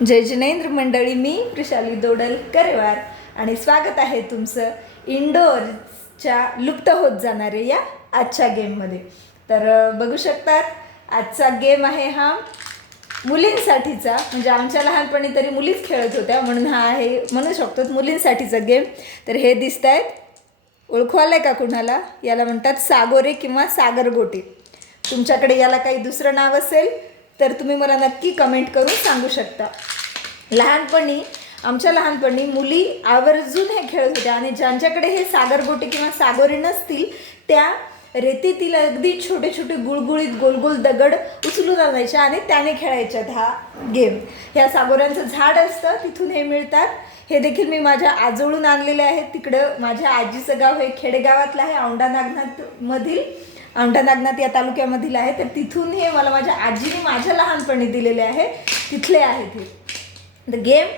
जय जिनेंद्र मंडळी मी वृषाली दोडल करेवार आणि स्वागत आहे तुमचं इंडोरच्या लुप्त होत जाणारे या आजच्या गेममध्ये तर बघू शकतात आजचा गेम आहे हा मुलींसाठीचा म्हणजे आमच्या लहानपणी तरी मुलीच खेळत होत्या म्हणून हा आहे म्हणू शकतो मुलींसाठीचा गेम तर हे दिसत आहेत ओळखू आहे का कुणाला? याला म्हणतात सागोरे किंवा सागरगोटी. तुमच्याकडे याला काही दुसरं नाव असेल तर तुम्ही मला नक्की कमेंट करून सांगू शकता. लहानपणी आमच्या लहानपणी मुली आवर्जून हे खेळत होत्या आणि ज्यांच्याकडे हे सागरगोटे किंवा सागोरे नसतील त्या रेतीतील अगदी छोटे छोटे गुळगुळीत गोलगोल दगड उचलून आणायच्या आणि त्याने खेळायच्यात हा गेम. ह्या सागोऱ्यांचं झाड असतं तिथून हे मिळतात. हे देखील मी माझ्या आजोळून आणलेले आहेत. तिकडं माझ्या आजीचं गाव हे खेडेगावातलं आहे औंढा नागनाथमधील. औंढा नागनाथ या तालुक्यामधील आहे. तर तिथून हे मला माझ्या आजीने माझ्या लहानपणी दिलेले आहे. तिथले आहेत हे गेम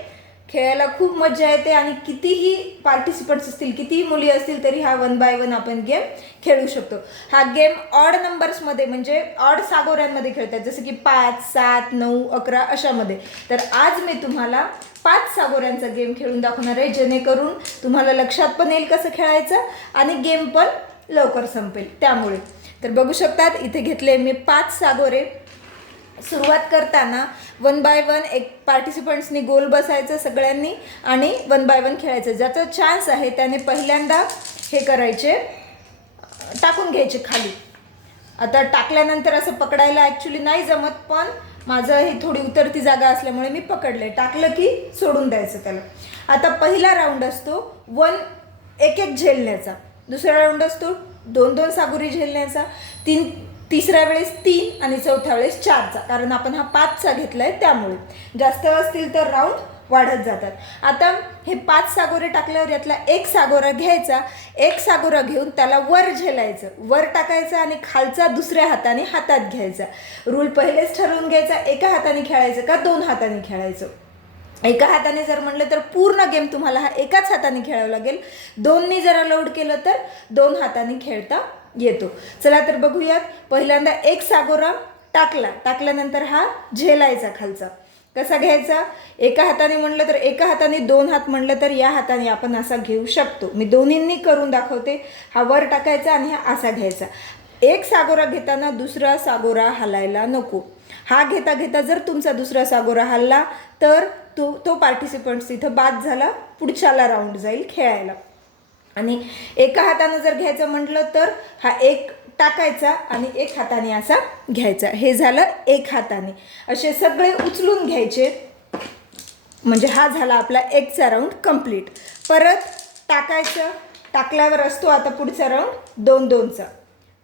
खेळायला खूप मजा येते आणि कितीही पार्टिसिपंट्स असतील कितीही मुली असतील तरी हा वन बाय वन आपण गेम खेळू शकतो. हा गेम ऑड नंबर्समध्ये म्हणजे ऑड सागोऱ्यांमध्ये खेळतात. जसं की पाच सात नऊ अकरा अशामध्ये. तर आज मी तुम्हाला पाच सागोऱ्यांचा गेम खेळून दाखवणार आहे जेणेकरून तुम्हाला लक्षात पण येईल कसं खेळायचं आणि गेम पण लवकर संपेल. त्यामुळे. तर बघू शकतात इथे घेतले मी पाच सागोरे. सुरुवात करताना वन बाय वन एक पार्टिसिपंट्सनी गोल बसायचं सगळ्यांनी आणि वन बाय वन खेळायचं. ज्याचा चान्स आहे त्याने पहिल्यांदा हे करायचे टाकून घ्यायचे खाली. आता टाकल्यानंतर असं पकडायला ॲक्च्युली नाही जमत पण माझं ही थोडी उतरती जागा असल्यामुळे मी पकडले. टाकलं की सोडून द्यायचं त्याला. आता पहिला राऊंड असतो वन एक एक झेलण्याचा. दुसरा राऊंड असतो दोन दोन सागुरी झेलण्याचा तीन तिसऱ्या वेळेस तीन आणि चौथ्या वेळेस चारचा. कारण आपण हा पाचचा घेतला आहे त्यामुळे. जास्त असतील तर राऊंड वाढत जातात. आता हे पाच सागोरे टाकल्यावर यातला एक सागोरा घ्यायचा. एक सागोरा घेऊन त्याला वर झेलायचं. वर टाकायचं आणि खालचा दुसऱ्या हाताने हातात घ्यायचा. रूल पहिलेच ठरवून घ्यायचा. एका हाताने खेळायचं का दोन हाताने खेळायचं? एका हाताने जर म्हणलं तर पूर्ण गेम तुम्हाला हा एकाच हाताने खेळावं लागेल. दोननी जर अलाउड केलं तर दोन हाताने खेळता येतो. चला तर बघूयात. पहिल्यांदा एक सागोरा टाकला. टाकल्यानंतर हा झेलायचा खालचा. कसा घ्यायचा? एका हाताने म्हणलं तर एका हाताने दोन हात म्हणलं तर या हाताने आपण असा घेऊ शकतो. मी दोन्हींनी करून दाखवते. हा वर टाकायचा आणि हा असा घ्यायचा. एक सागोरा घेताना दुसरा सागोरा हलायला नको. हा घेता घेता जर तुमचा दुसरा सागोरा हल्ला तर तो तो पार्टिसिपंट्स इथं बाद झाला पुढच्याला राऊंड जाईल खेळायला. आणि एका हातानं जर घ्यायचं म्हटलं तर हा एक टाकायचा आणि एक हाताने असा घ्यायचा. हे झालं एक हाताने. असे सगळे उचलून घ्यायचे. म्हणजे हा झाला आपला एकचा राऊंड कंप्लीट परत टाकायचं. टाकल्यावर असतो आता पुढचा राऊंड दोन दोनचा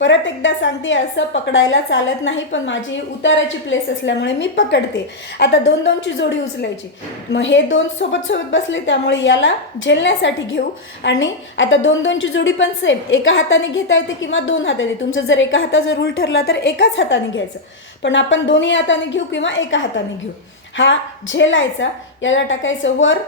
परत एकदा सांगते असं पकडायला चालत नाही पण माझी उताराची प्लेस असल्यामुळे मी पकडते. आता दोन दोनची जोडी उचलायची. मग हे दोन सोबत सोबत बसले त्यामुळे याला झेलण्यासाठी घेऊ. आणि आता दोन दोनची जोडी पण सेम एका हाताने घेता येते किंवा दोन हाताने. तुमचं जर एका हाताचा रूल ठरला तर एकाच हाताने घ्यायचं. पण आपण दोन्ही हाताने घेऊ किंवा एका हाताने घेऊ. हा झेलायचा. याला टाकायचं वर.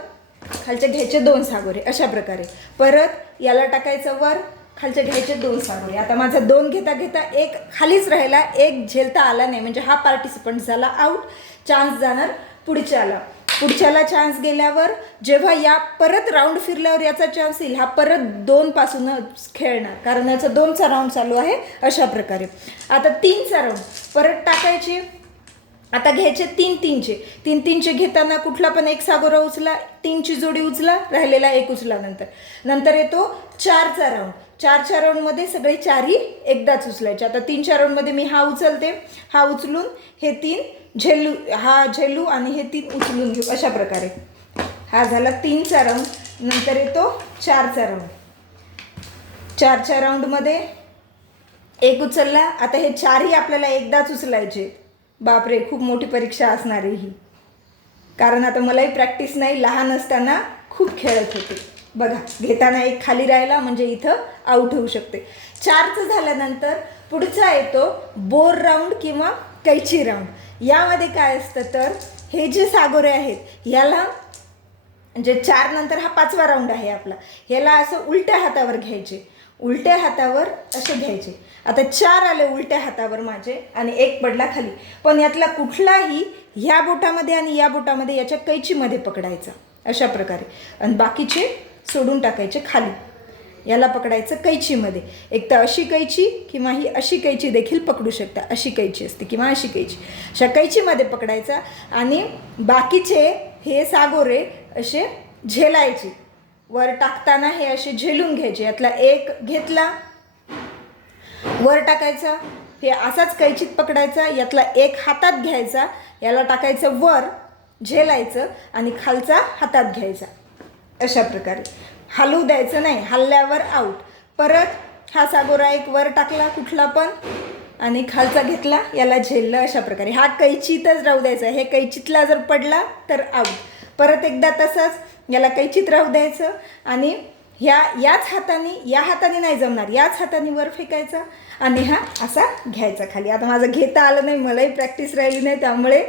खालचे घ्यायचे दोन सागोरे. अशा प्रकारे. परत याला टाकायचं वर. खालचे घ्यायचे दोन सागोरे आता माझा दोन घेता घेता एक खालीच राहिला एक झेलता आला नाही. म्हणजे हा पार्टिसिपंट झाला आऊट चान्स जाणार पुढच्याला. पुढच्याला चान्स गेल्यावर जेव्हा या परत राऊंड फिरल्यावर याचा चान्स येईल हा परत दोनपासूनच खेळणार. कारण याचा दोनचा राऊंड चालू आहे अशा प्रकारे. आता तीनचा राऊंड परत टाकायचे. आता घ्यायचे तीन तीनचे. तीन तीनचे घेताना कुठला पण एक सागोरा उचला तीनची जोडी उचला राहिलेला एक उचला नंतर नंतर येतो चारचा राऊंड चारच्या राऊंडमध्ये सगळे चारही एकदाच उचलायचे. आता तीनच्या राऊंडमध्ये मी हा उचलते हा उचलून हे तीन झेलू हा झेलू आणि हे तीन उचलून घेऊ. अशा प्रकारे. हा झाला तीनचा राऊंड नंतर येतो चारचा राऊंड चारच्या राऊंडमध्ये एक उचलला. आता हे चारही आपल्याला एकदाच उचलायचे. बापरे खूप मोठी परीक्षा असणार आहे ही. कारण आता मलाही प्रॅक्टिस नाही. लहान असताना खूप खेळत होते. बघा घेताना एक खाली राहिला म्हणजे इथं आऊट होऊ शकते. चारचं झाल्यानंतर पुढचा येतो बोर राऊंड किंवा कैची राऊंड यामध्ये काय असतं तर हे जे सागोरे आहेत याला म्हणजे चार नंतर हा पाचवा राऊंड आहे आपला. ह्याला असं उलट्या हातावर घ्यायचे. उलट्या हातावर असे घ्यायचे. आता चार आले उलट्या हातावर माझे आणि एक पडला खाली. पण यातला कुठलाही ह्या बोटामध्ये आणि या बोटामध्ये याच्या कैचीमध्ये पकडायचा. अशा प्रकारे. आणि बाकीचे सोडून टाकायचे खाली. याला पकडायचं कैचीमध्ये. एक तर अशी कैची किंवा ही अशी कैची देखील पकडू शकता. अशी कैची असते किंवा अशी कैची. अशा कैचीमध्ये पकडायचा आणि बाकीचे हे सागोरे असे झेलायचे. वर टाकताना हे असे झेलून घ्यायचे. यातला एक घेतला. वर टाकायचा. हे असाच कैचीत पकडायचा. यातला एक हातात घ्यायचा. याला टाकायचं वर. झेलायचं आणि खालचा हातात घ्यायचा. अशा प्रकारे. हलू द्यायचं नाही हल्ल्यावर आऊट परत हा सागोरा एक वर टाकला कुठला पण आणि खालचा घेतला याला झेललं अशा प्रकारे. हा कैचीतच राहू द्यायचा. हे कैचीतला जर पडला तर आऊट परत एकदा तसंच याला कैचीत राहू द्यायचं आणि ह्या याच हाताने या हाताने नाही जमणार. याच हाताने वर फेकायचा आणि हा असा घ्यायचा खाली. आता माझं घेता आलं नाही मलाही प्रॅक्टिस राहिली नाही त्यामुळे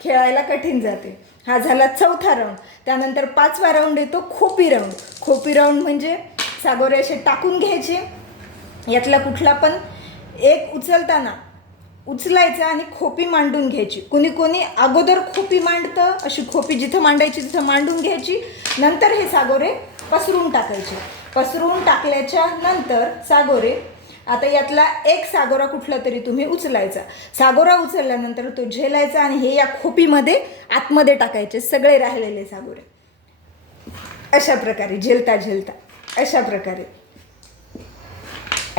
खेळायला कठीण जाते. हा झाला चौथा राऊंड त्यानंतर पाचवा राऊंड येतो खोपी राऊंड खोपी राऊंड म्हणजे सागोरे असे टाकून घ्यायचे. यातला कुठला पण. एक उचलताना उचलायचा आणि खोपी मांडून घ्यायची. कुणी कोणी अगोदर खोपी मांडतं अशी खोपी जिथं मांडायची तिथं मांडून घ्यायची. नंतर हे सागोरे पसरून टाकायचे. पसरून टाकल्याच्या नंतर सागोरे आता यातला एक सागोरा कुठला तरी तुम्ही उचलायचा. सागोरा उचलल्यानंतर तो झेलायचा आणि हे या खोपीमध्ये आतमध्ये टाकायचे सगळे राहिलेले सागोरे. अशा प्रकारे झेलता झेलता. अशा प्रकारे.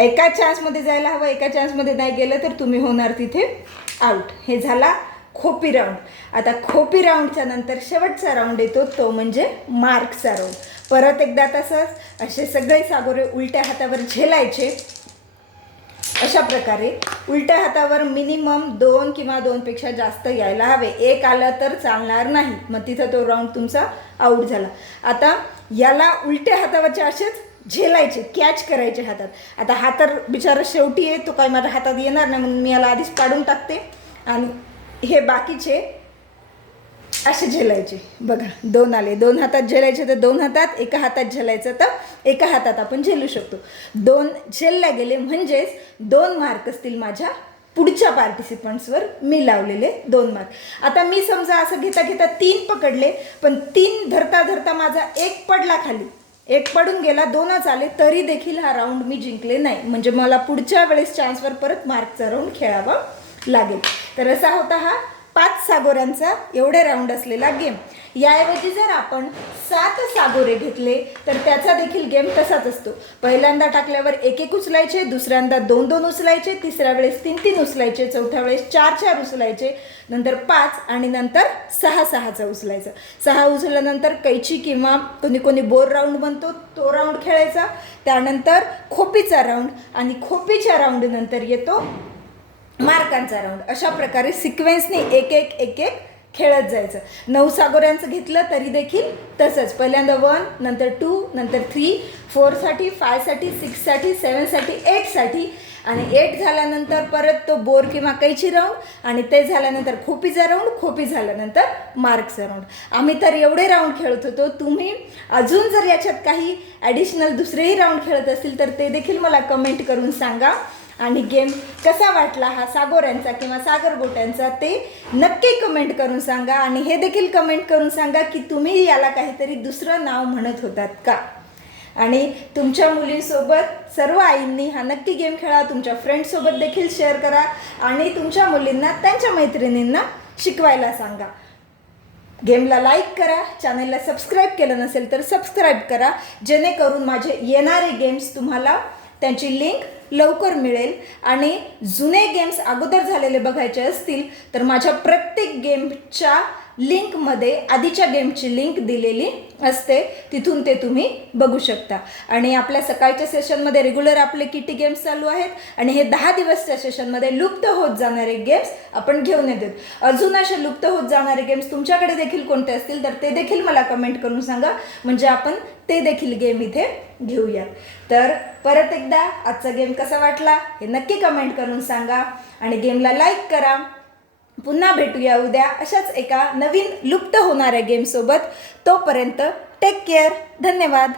एका चान्समध्ये जायला हवं एका चान्समध्ये नाही गेलं तर तुम्ही होणार तिथे आऊट हे झाला खोपी राऊंड आता खोपी राऊंडच्या नंतर शेवटचा राऊंड येतो तो म्हणजे मार्कचा राऊंड परत एकदा तसंच असे सगळे सागोरे उलट्या हातावर झेलायचे. अशा प्रकारे उलट्या हातावर मिनिमम दोन किंवा दोनपेक्षा जास्त यायला हवे. एक आलं तर चालणार नाही. मग तिथं तो राऊंड तुमचा आऊट झाला. आता याला उलट्या हातावरचे असेच झेलायचे कॅच करायचे हातात. आता हा तर बिचारा शेवटी आहे तो काही माझ्या हातात येणार नाही म्हणून मी याला आधीच काढून टाकते. आणि हे बाकीचे असे झेलायचे. बघा दोन आले. दोन हातात झेलायचे तर दोन हातात एका हातात झेलायचं तर एका हातात आपण झेलू शकतो. दोन झेलल्या गेले म्हणजेच दोन मार्क असतील माझ्या पुढच्या पार्टिसिपंट्सवर मी लावलेले दोन मार्क आता मी समजा असं घेता घेता तीन पकडले पण तीन धरता धरता माझा एक पडला खाली. एक पडून गेला दोनच आले तरी देखील हा राऊंड मी जिंकले नाही. म्हणजे मला पुढच्या वेळेस चान्सवर परत मार्कचा राऊंड खेळावा लागेल. तर असा होता हा पाच सागोऱ्यांचा एवढे राऊंड असलेला गेम याऐवजी जर आपण सात सागोरे घेतले तर त्याचा देखील गेम तसाच असतो. पहिल्यांदा टाकल्यावर एक एक उचलायचे दुसऱ्यांदा दोन दोन उचलायचे तिसऱ्या वेळेस तीन तीन उचलायचे चौथ्या वेळेस चार चार उचलायचे नंतर पाच आणि नंतर सहा सहाचा उचलायचं. सहा उचलल्यानंतर कैची किंवा कोणी कोणी बोर राऊंड बनतो तो राऊंड खेळायचा. त्यानंतर खोपीचा राऊंड आणि खोपीच्या राऊंडनंतर येतो मार्कांचा राऊंड अशा प्रकारे सिक्वेन्सने एक एक एक एक खेळत जायचं. नऊ सागोऱ्यांचं घेतलं तरी देखील तसंच. पहिल्यांदा वन नंतर टू नंतर थ्री फोरसाठी फायसाठी सिक्ससाठी सेवनसाठी एटसाठी आणि एट झाल्यानंतर परत तो बोर किंवा कैची राऊंड आणि ते झाल्यानंतर खोपीचा राऊंड खोपी झाल्यानंतर मार्कचा राऊंड आम्ही तर एवढे राऊंड खेळत होतो. तुम्ही अजून जर याच्यात काही ॲडिशनल दुसरेही राऊंड खेळत असतील तर ते देखील मला कमेंट करून सांगा. आणि गेम कसा वाटला हा सागोऱ्यांचा किंवा सागरगोट्यांचा ते नक्की कमेंट करून सांगा. आणि हे देखील कमेंट करून सांगा की तुम्ही याला काहीतरी दुसरं नाव म्हणत होतात का? आणि तुमच्या मुलींसोबत सर्व आईंनी हा नक्की गेम खेळा. तुमच्या फ्रेंड्ससोबत देखील शेअर करा. आणि तुमच्या मुलींना त्यांच्या मैत्रिणींना शिकवायला सांगा. गेमला लाईक करा. चॅनलला सबस्क्राईब केलं नसेल तर सबस्क्राईब करा. जेणेकरून माझे येणारे गेम्स तुम्हाला त्यांची लिंक लवकर मिळेल. आणि जुने गेम्स अगोदर झालेले बघायचे असतील तर माझ्या प्रत्येक गेमच्या लिंकमध्ये आधीच्या गेमची लिंक दिलेली असते. तिथून ते तुम्ही बघू शकता. आणि आपल्या सकाळच्या सेशनमध्ये रेग्युलर आपले किटी गेम्स चालू आहेत. आणि हे दहा दिवसच्या सेशनमध्ये लुप्त होत जाणारे गेम्स आपण घेऊन येतो अजून असे लुप्त होत जाणारे गेम्स तुमच्याकडे देखील कोणते असतील तर ते देखील मला कमेंट करून सांगा. म्हणजे आपण ते देखील गेम इथे घेऊयात. तर परत एकदा आजचा गेम कसा वाटला हे नक्की कमेंट करून सांगा. आणि गेमला लाईक करा. पुन्हा भेटूया उद्या. अशाच एका नवीन लुप्त होणाऱ्या गेमसोबत तोपर्यंत टेक केअर धन्यवाद.